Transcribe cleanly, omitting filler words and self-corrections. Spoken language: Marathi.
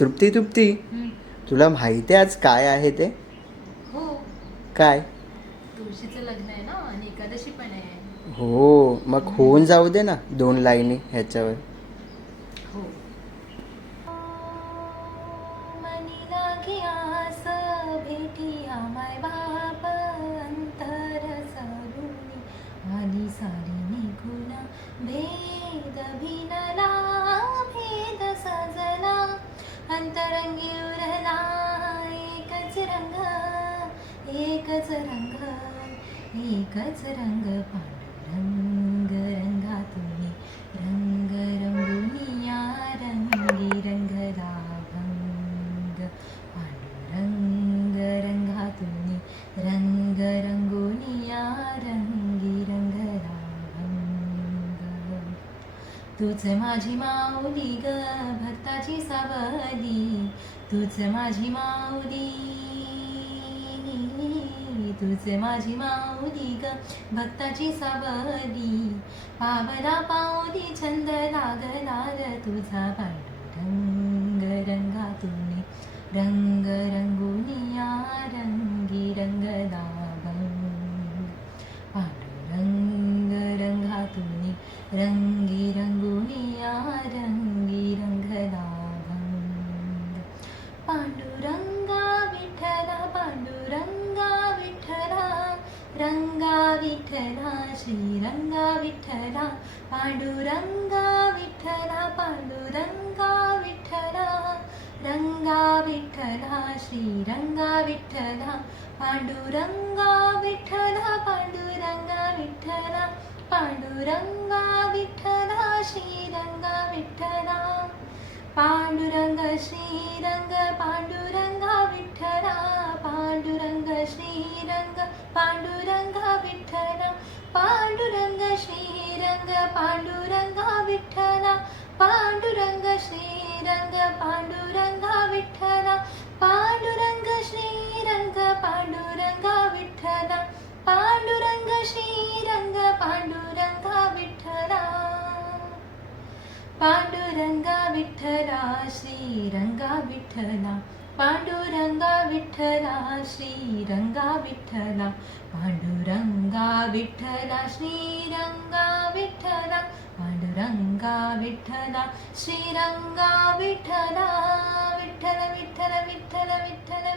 तृप्ती तृप्ती, तुला माहिती आहे आज काय आहे ते? हो, काय? तुळशीचं लग्न आहे ना आणि एकादशी पण आहे. हो, मग होऊन जाऊ दे ना 2 लाईनी ह्याच्यावर. हो. मनी लागे आस भेटिया माय बाप अंतर सरुणी आली सारी निघून भेद भिनला भेद सजला अंतरंगी उरला एकच रंग एकच रंग एकच रंग पांडुरंग रंगातून रंग रंगुनिया रंगी रंगला भंग पांडुरंग रंगातून रंग रंगुनिया रंगी रंगला भंग तूच माझी माऊली ग भक्ताची सावली तूच माझी माऊली तूच माझी माऊली ग भक्ताची सावली पावला पाऊली छंद लागला र तुझा पांडुरंग रंगातून रंग रंगुनिया रंगी रंगला भंग पांडुरंग रंगातून रंगी रंगुनिया रंगी रंगला भंग पांडुरंगा विठ्ठला पांडुरंगा विठ्ठला रंगा विठ्ठला श्रीरंगा विठ्ठला पांडुरंगा विठ्ठला पांडुरंगा विठ्ठला रंगा विठ्ठला श्रीरंगा विठ्ठला पांडुरंगा विठ्ठला पांडुरंगा विठ्ठला पांडुरंगा विठ्ठला श्रीरंगा विठ्ठला पांडुरंग श्रीरंग पांडुरंगा विठ्ठला पांडुरंग श्रीरंग पांडुरंगा विठ्ठला पांडुरंग श्रीरंग पांडुरंगा विठ्ठला पांडुरंग श्रीरंग पांडुरंगा विठ्ठला पांडुरंग श्रीरंग पांडुरंगा विठ्ठला पांडुरंग श्रीरंग पांडुरंगा विठ्ठला पांडुरंगा विठ्ठला श्रीरंगा विठ्ठला पांडुरंगा विठ्ठला श्रीरंगा विठ्ठला पांडुरंगा विठ्ठला श्रीरंगा विठ्ठला पांडुरंगा विठ्ठला श्रीरंगा विठ्ठला विठ्ठल विठ्ठल विठ्ठल विठ्ठल